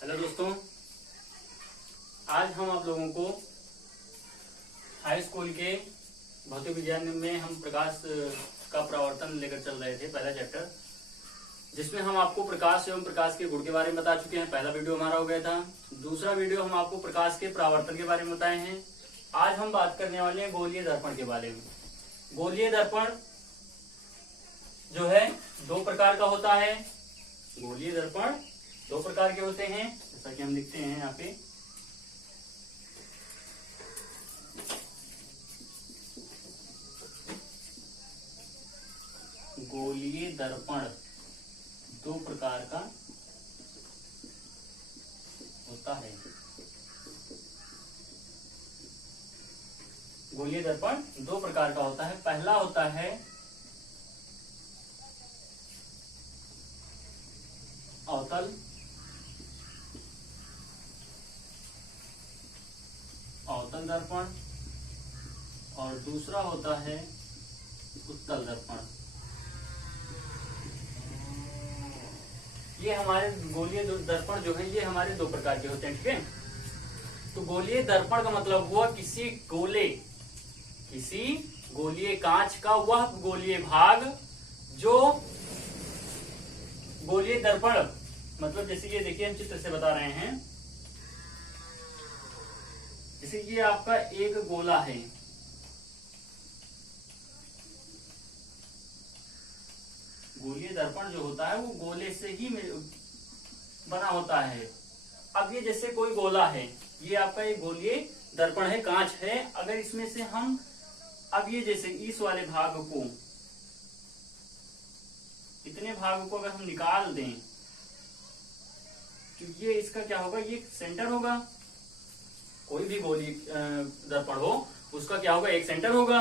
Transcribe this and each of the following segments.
Hello दोस्तों, आज हम आप लोगों को हाई स्कूल के भौतिक विज्ञान में हम प्रकाश का प्रवर्तन लेकर चल रहे थे। पहला चैप्टर जिसमें हम आपको प्रकाश एवं प्रकाश के गुण के बारे में बता चुके हैं। पहला वीडियो हमारा हो गया था। दूसरा वीडियो हम आपको प्रकाश के परावर्तन के बारे में बताए हैं। आज हम बात करने वाले हैं गोलीय दर्पण के बारे में। गोलीय दर्पण जो है दो प्रकार का होता है। गोलीय दर्पण दो प्रकार के होते हैं, जैसा कि हम लिखते हैं यहाँ पे। गोलीय दर्पण दो प्रकार का होता है। गोलीय दर्पण दो प्रकार का होता है। पहला होता है अवतल दर्पण और दूसरा होता है उत्तल दर्पण। ये हमारे गोलीय दर्पण जो है ये हमारे दो प्रकार के होते हैं, ठीक है। तो गोलीय दर्पण का मतलब हुआ किसी गोलीय कांच का वह गोलीय भाग जो गोलीय दर्पण मतलब जैसे ये देखिए हम चित्र से बता रहे हैं। जैसे ये आपका एक गोला है, गोलीय दर्पण जो होता है वो गोले से ही बना होता है। अब ये जैसे कोई गोला है, ये आपका एक गोलीय दर्पण है, कांच है। अगर इसमें से हम अब ये जैसे इस वाले भाग को, इतने भाग को अगर हम निकाल दें तो ये इसका क्या होगा, ये सेंटर होगा। कोई भी गोलीय दर्पण हो उसका क्या होगा, एक सेंटर होगा।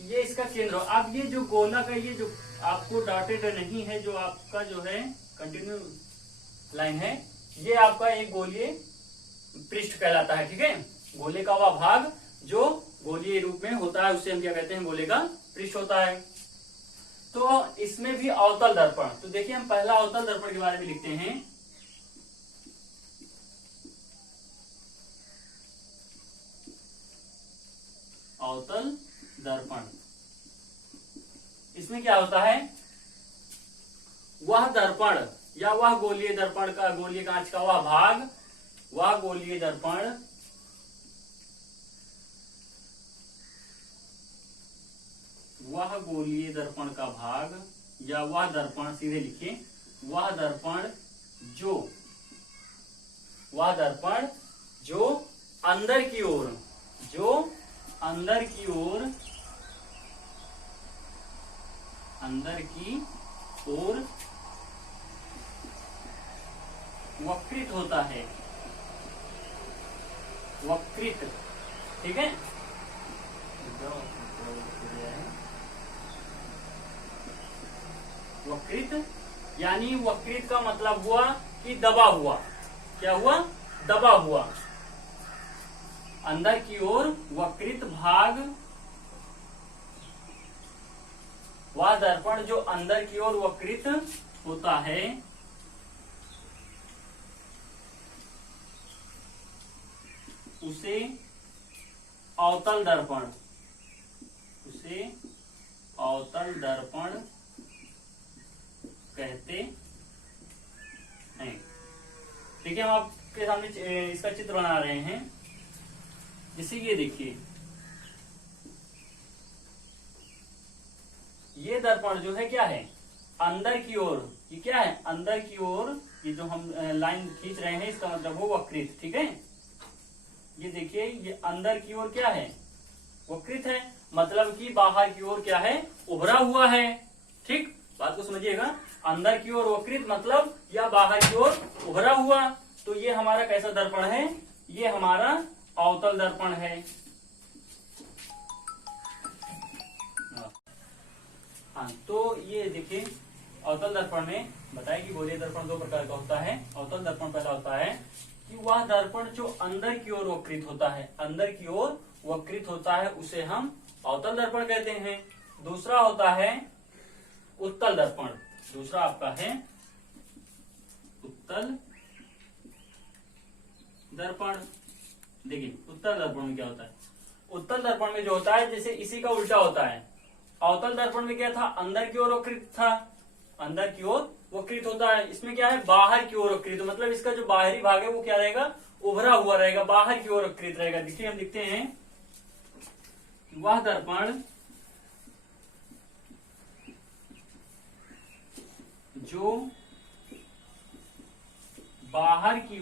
ये इसका केंद्र हो। अब ये जो गोला का ये जो आपको डॉटेड नहीं है, जो आपका जो है कंटिन्यू लाइन है, ये आपका एक गोलीय पृष्ठ कहलाता है, ठीक है। गोले का वह भाग जो गोलीय रूप में होता है उसे हम क्या कहते हैं, गोले का पृष्ठ होता है। तो इसमें भी अवतल दर्पण, तो देखिए हम पहला अवतल दर्पण के बारे में लिखते हैं। अवतल दर्पण, इसमें क्या होता है, वह दर्पण या वह गोलीय दर्पण का, गोलीय कांच का वह भाग, वह गोलीय दर्पण वह गोलीय दर्पण का भाग या वह दर्पण, सीधे लिखिए, वह दर्पण जो अंदर की ओर, अंदर की ओर वक्रित होता है, वक्रित, ठीक है। वक्रित यानी वक्रित का मतलब हुआ कि दबा हुआ। क्या हुआ, दबा हुआ। अंदर की ओर वक्रित भाग, वह दर्पण जो अंदर की ओर वक्रित होता है उसे अवतल दर्पण, कहते हैं। ठीक है, हम आपके सामने इसका चित्र बना रहे हैं। जैसे ये देखिए, ये दर्पण जो है क्या है, अंदर की ओर, ये क्या है, अंदर की ओर, ये जो हम लाइन खींच रहे हैं इसका मतलब वो वक्रित, ठीक है। ये देखिए, ये अंदर की ओर क्या है, वक्रित है, मतलब कि बाहर की ओर क्या है, उभरा हुआ है। ठीक, बात को समझिएगा। अंदर की ओर वक्रित मतलब या बाहर की ओर उभरा हुआ। तो ये हमारा कैसा दर्पण है, ये हमारा अवतल दर्पण है। हाँ, तो ये देखिए अवतल दर्पण में बताया कि गोलीय दर्पण दो प्रकार का होता है। अवतल दर्पण पहला होता है कि वह दर्पण जो अंदर की ओर वक्रित होता है, अंदर की ओर वक्रित होता है उसे हम अवतल दर्पण कहते हैं। दूसरा होता है उत्तल दर्पण, दूसरा आपका है उत्तल दर्पण। देखिए उत्तल दर्पण में क्या होता है, उत्तल दर्पण में जो होता है जैसे इसी का उल्टा होता है। अवतल दर्पण में क्या था, अंदर की ओर वक्रित था, अंदर की ओर वक्रित होता है। इसमें क्या है, बाहर की ओर वक्रित, मतलब इसका जो बाहरी भाग है वो क्या रहेगा, उभरा हुआ रहेगा, बाहर की ओर वक्रित रहेगा। देखिए हम लिखते हैं वह दर्पण जो बाहर की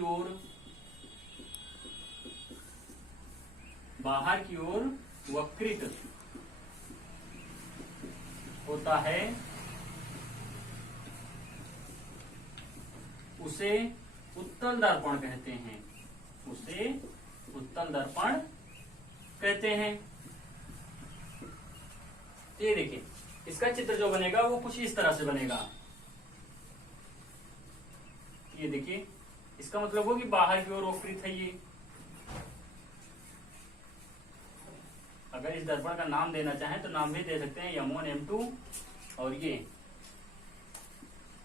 ओर वक्रित होता है उसे उत्तल दर्पण कहते हैं, उसे उत्तल दर्पण कहते हैं। ये देखिए इसका चित्र जो बनेगा वो कुछ इस तरह से बनेगा। ये देखिए इसका मतलब हो कि बाहर की ओर वक्रित है ये। अगर इस दर्पण का नाम देना चाहें तो नाम भी दे सकते हैं M1 M2 और ये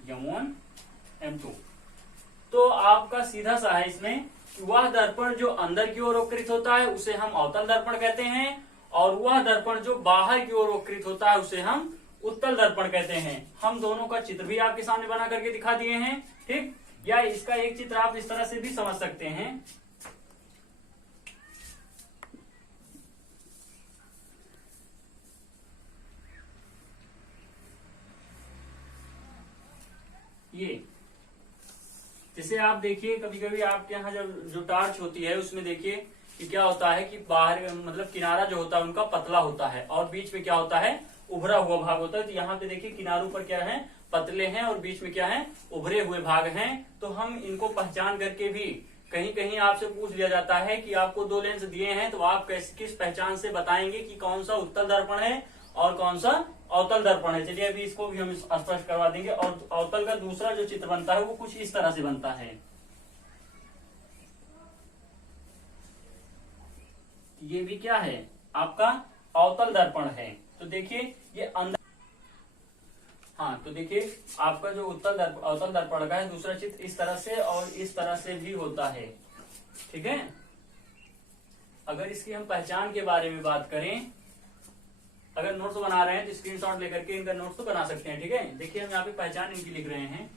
M1 M2। तो आपका सीधा सा है इसमें कि वह दर्पण जो अंदर की ओर वक्रित होता है उसे हम अवतल दर्पण कहते हैं, और वह दर्पण जो बाहर की ओर वक्रित होता है उसे हम उत्तल दर्पण कहते हैं। हम दोनों का चित्र भी आपके सामने बना करके दिखा दिए हैं, ठीक। या इसका एक चित्र आप इस तरह से भी समझ सकते हैं। ये जैसे आप देखिए कभी कभी आपके यहाँ जब जो टार्च होती है उसमें देखिए कि क्या होता है कि बाहर मतलब किनारा जो होता है उनका पतला होता है और बीच में क्या होता है, उभरा हुआ भाग होता है। तो यहाँ पे देखिए किनारों पर क्या है, पतले हैं और बीच में क्या है, उभरे हुए भाग हैं। तो हम इनको पहचान करके भी कहीं कहीं आपसे पूछ लिया जाता है कि आपको दो लेंस दिए हैं तो आप किस पहचान से बताएंगे कि कौन सा उत्तल दर्पण है और कौन सा अवतल दर्पण है। चलिए अभी इसको भी हम स्पष्ट करवा देंगे। और अवतल का दूसरा जो चित्र बनता है वो कुछ इस तरह से बनता है। ये भी क्या है, आपका अवतल दर्पण है। तो देखिए ये अंदर, हाँ तो देखिए आपका जो अवतल दर्पण का है दूसरा चित्र इस तरह से और इस तरह से भी होता है, ठीक है। अगर इसकी हम पहचान के बारे में बात करें, अगर नोट्स बना रहे हैं तो स्क्रीनशॉट लेकर के इनका नोट्स तो बना सकते हैं, ठीक है। देखिए हम यहाँ पे पहचान इनकी लिख रहे हैं।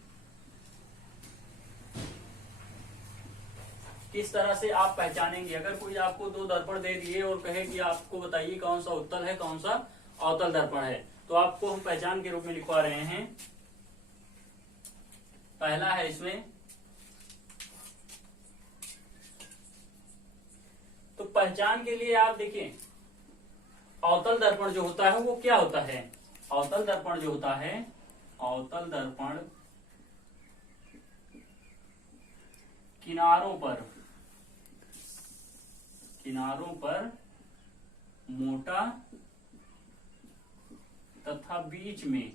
किस तरह से आप पहचानेंगे, अगर कोई आपको दो दर्पण दे दिए और कहे कि आपको बताइए कौन सा उत्तल है कौन सा अवतल दर्पण है, तो आपको हम पहचान के रूप में लिखवा रहे हैं। पहला है इसमें, तो पहचान के लिए आप देखिए अवतल दर्पण जो होता है वो क्या होता है, अवतल दर्पण जो होता है, अवतल दर्पण किनारों पर मोटा तथा बीच में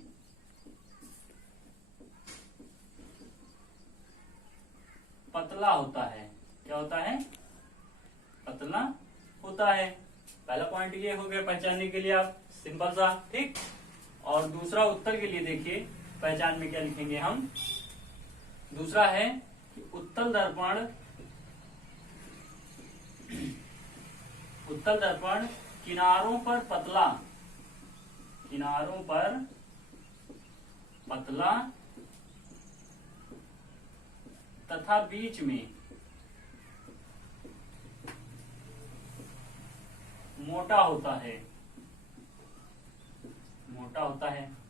पतला होता है। क्या होता है, पतला होता है। पहला पॉइंट ये हो गया पहचानने के लिए आप सिंपल सा, ठीक। और दूसरा उत्तर के लिए देखिए पहचान में क्या लिखेंगे हम। दूसरा है कि उत्तल दर्पण किनारों पर पतला तथा बीच में मोटा होता है,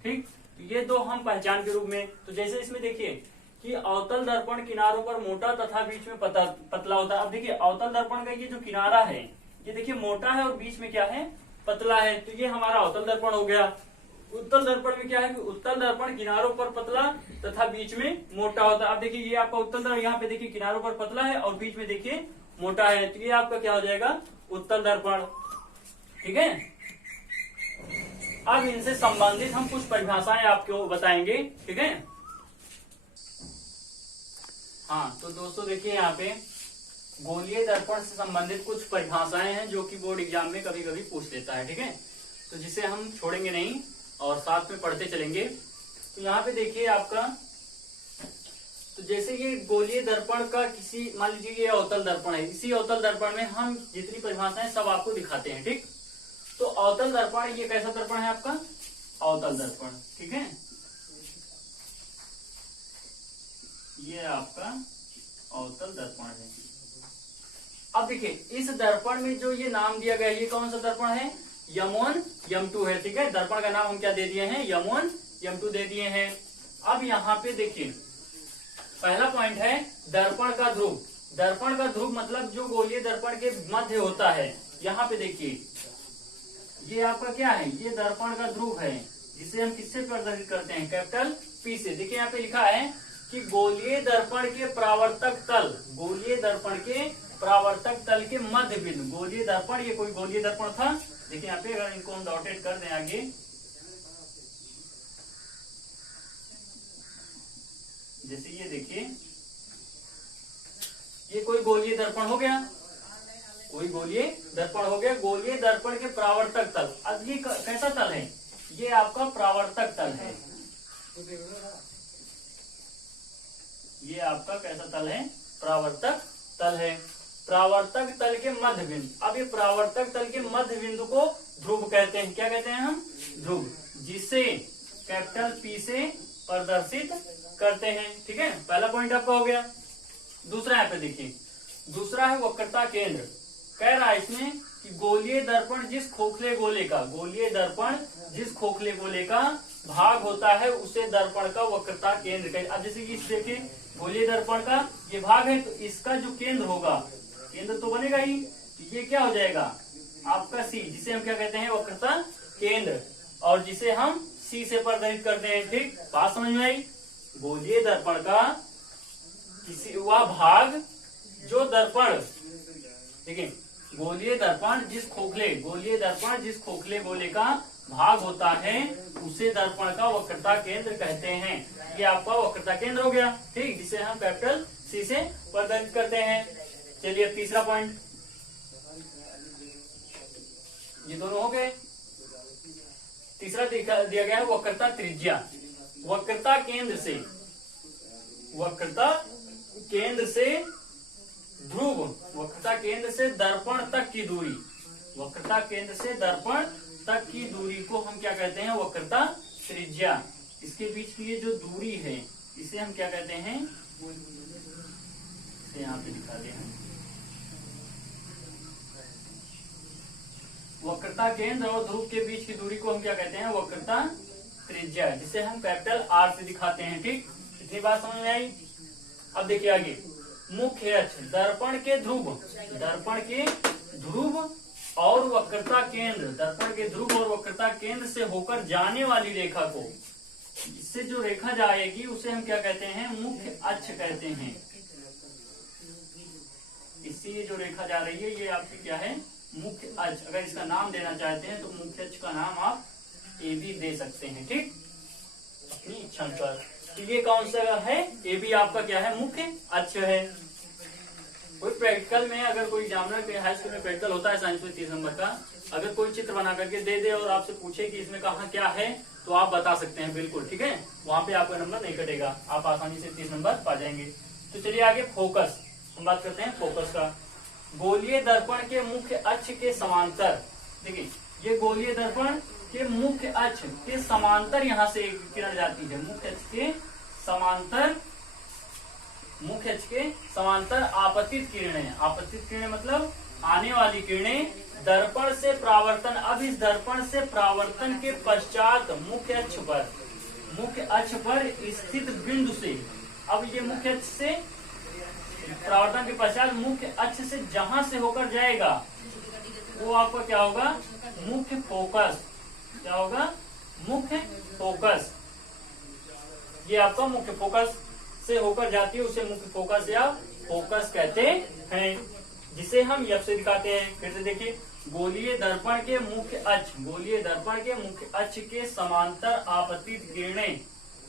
ठीक। तो ये दो हम पहचान के रूप में, तो जैसे इसमें देखिए कि अवतल दर्पण किनारों पर मोटा तथा बीच में पतला होता है। अब देखिए अवतल दर्पण का ये जो किनारा है ये देखिए मोटा है और बीच में क्या है, पतला है। तो ये हमारा अवतल दर्पण हो गया। उत्तल दर्पण में क्या है कि उत्तल दर्पण किनारों पर पतला तथा बीच में मोटा होता है। अब देखिए ये आपका उत्तल दर्पण, यहाँ पे देखिए किनारों पर पतला है और बीच में देखिए मोटा है। तो ये आपका क्या हो जाएगा, उत्तल दर्पण, ठीक है। अब इनसे संबंधित हम कुछ परिभाषाएं आपको बताएंगे, ठीक है। हाँ तो दोस्तों देखिए यहाँ पे गोलीय दर्पण से संबंधित कुछ परिभाषाएं हैं जो कि बोर्ड एग्जाम में कभी कभी पूछ लेता है, ठीक है। तो जिसे हम छोड़ेंगे नहीं और साथ में पढ़ते चलेंगे। तो यहाँ पे देखिए आपका तो जैसे ये गोलीय दर्पण का किसी, मान लीजिए ये अवतल दर्पण है, इसी अवतल दर्पण में हम जितनी परिभाषाएं सब आपको दिखाते हैं, ठीक। तो अवतल दर्पण, ये कैसा दर्पण है आपका, अवतल दर्पण, ठीक है। ये आपका अवतल दर्पण है। अब देखिए इस दर्पण में जो ये नाम दिया गया है, ये कौन सा दर्पण है, M1 M2 है, ठीक है। दर्पण का नाम हम क्या दे दिए हैं, M1 M2 दे दिए हैं। अब यहाँ पे देखिए पहला पॉइंट है दर्पण का ध्रुव। दर्पण का ध्रुव मतलब जो गोलीय दर्पण के मध्य होता है। यहाँ पे देखिए ये आपका क्या है, ये दर्पण का ध्रुव है, जिसे हम किससे प्रदर्शित करते हैं, कैपिटल P से। देखिए यहाँ पे लिखा है कि गोलीय दर्पण के परावर्तक तल, गोलीय दर्पण के परावर्तक तल के मध्य बिंदु, गोलीय दर्पण, ये कोई गोलीय दर्पण था। देखिए यहाँ पे अगर इनको हम डॉटेड कर दें आगे, जैसे ये देखिए ये कोई गोलीय दर्पण हो गया, कोई गोलीय दर्पण हो गया। गोलीय दर्पण के परावर्तक तल, अब ये कैसा तल है, ये आपका परावर्तक तल है। ये आपका कैसा तल है, परावर्तक तल है। परावर्तक तल के मध्य बिंदु, अब ये परावर्तक तल के मध्य बिंदु को ध्रुव कहते हैं। क्या कहते हैं हम, ध्रुव, जिसे कैपिटल P से प्रदर्शित करते हैं, ठीक है। पहला पॉइंट आपका हो गया। दूसरा यहाँ पे देखिए, दूसरा है वक्रता केंद्र। कह रहा है इसमें कि गोलीय दर्पण जिस खोखले गोले का, गोलीय दर्पण जिस खोखले गोले का भाग होता है उसे दर्पण का वक्रता केंद्र कहते हैं। अब जैसे कि देखिए गोलीय दर्पण का ये भाग है, तो इसका जो केंद्र होगा, केंद्र तो बनेगा ही, तो ये क्या हो जाएगा आपका C, जिसे हम क्या कहते हैं, वक्रता केंद्र, और जिसे हम C से प्रदर्शित करते हैं, ठीक। बात समझ में आई। गोलीय दर्पण का किसी वह भाग जो दर्पण, ठीक है, गोलीय दर्पण जिस खोखले, गोलीय दर्पण जिस खोखले गोले का भाग होता है उसे दर्पण का वक्रता केंद्र कहते हैं। ये आपका वक्रता केंद्र हो गया, ठीक, जिसे हम कैपिटल C से प्रदर्शित करते हैं। चलिए अब तीसरा पॉइंट, ये दोनों हो गए। तीसरा दिया गया है वक्रता त्रिज्या। वक्रता केंद्र से, वक्रता केंद्र से ध्रुव, वक्रता केंद्र से दर्पण तक की दूरी, वक्रता केंद्र से दर्पण तक की दूरी को हम क्या कहते हैं, वक्रता त्रिज्या। इसके बीच की ये जो दूरी है इसे हम क्या कहते हैं, इसे यहाँ पे दिखा दे हैं। वक्रता केंद्र और ध्रुव के बीच की दूरी को हम क्या कहते हैं, वक्रता त्रिज्या, जिसे हम कैपिटल R से दिखाते हैं, ठीक। इतनी बात समझ में आई। अब देखिए आगे, मुख्य अक्ष, दर्पण के ध्रुव, दर्पण के ध्रुव और वक्रता केंद्र, दर्पण के ध्रुव और वक्रता केंद्र से होकर जाने वाली रेखा को, इससे जो रेखा जाएगी उसे हम क्या कहते हैं, मुख्य अक्ष कहते हैं। इससे ये जो रेखा जा रही है ये आपकी क्या है, मुख्य अक्ष। अगर इसका नाम देना चाहते हैं तो मुख्य अक्ष का नाम आप AB दे सकते हैं, ठीक, अपनी इच्छा अनुसार। तो ये कौन सा है, AB आपका क्या है, मुख्य अक्ष है। कोई प्रैक्टिकल में, अगर कोई एग्जामिनर के हाई स्कूल में प्रैक्टिकल होता है साइंस में 30 नंबर का, अगर कोई चित्र बना करके दे दे और आपसे पूछे कि इसमें कहाँ क्या है, तो आप बता सकते हैं बिल्कुल, ठीक है। वहां पे आपका नंबर नहीं कटेगा, आप आसानी से 30 नंबर पा जाएंगे। तो चलिए आगे फोकस, हम बात करते हैं फोकस का। गोलीय दर्पण के मुख्य अक्ष के समांतर, देखिए ये गोलीय दर्पण के मुख्य अक्ष के समांतर यहाँ से एक किरण जाती है, मुख्य अक्ष के समांतर, मुख्य अक्ष के समांतर आपतित किरणें, आपतित किरणें मतलब आने वाली किरणें दर्पण से परावर्तन। अब इस दर्पण से परावर्तन के पश्चात मुख्य अक्ष पर स्थित बिंदु से, अब ये मुख्य अक्ष से परावर्तन के पश्चात मुख्य अक्ष से जहां से होकर जाएगा वो आपका क्या होगा, मुख्य फोकस। क्या होगा, मुख्य फोकस। ये आपका मुख्य फोकस से होकर जाती है, उसे मुख्य फोकस या फोकस कहते हैं, जिसे हम F से दिखाते हैं। फिर से देखिए, गोलीय दर्पण के मुख्य अक्ष, गोलीय दर्पण के मुख्य अक्ष के समांतर आपतित किरणें,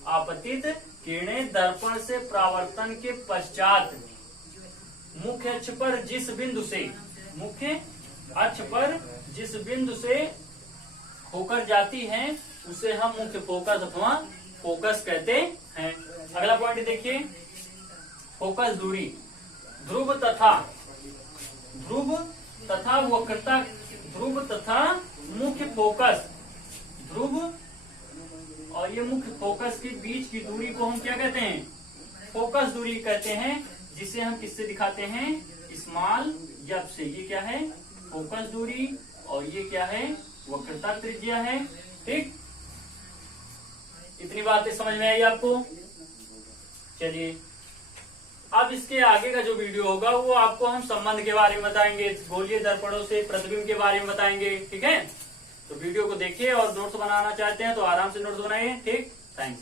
आपतित किरणें दर्पण से परावर्तन के पश्चात मुख्य अक्ष पर जिस बिंदु से, मुख्य अक्ष पर जिस बिंदु से होकर जाती हैं उसे हम मुख्य फोकस अथवा फोकस कहते हैं। अगला पॉइंट देखिए, फोकस दूरी, ध्रुव तथा वक्रता, ध्रुव तथा मुख्य फोकस, ध्रुव और ये मुख्य फोकस के बीच की दूरी को हम क्या कहते हैं? फोकस दूरी कहते हैं, जिसे हम किससे दिखाते हैं? स्मॉल एफ से। ये क्या है? फोकस दूरी, और ये क्या है? वक्रता त्रिज्या है। ठीक, इतनी बातें समझ में आई आपको? चलिए अब इसके आगे का जो वीडियो होगा वो आपको हम संबंध के बारे में बताएंगे, गोलीय दर्पणों से प्रतिबिंब के बारे में बताएंगे। ठीक है, तो वीडियो को देखिए और नोट्स बनाना चाहते हैं तो आराम से नोट्स बनाइए। ठीक, थैंक्स।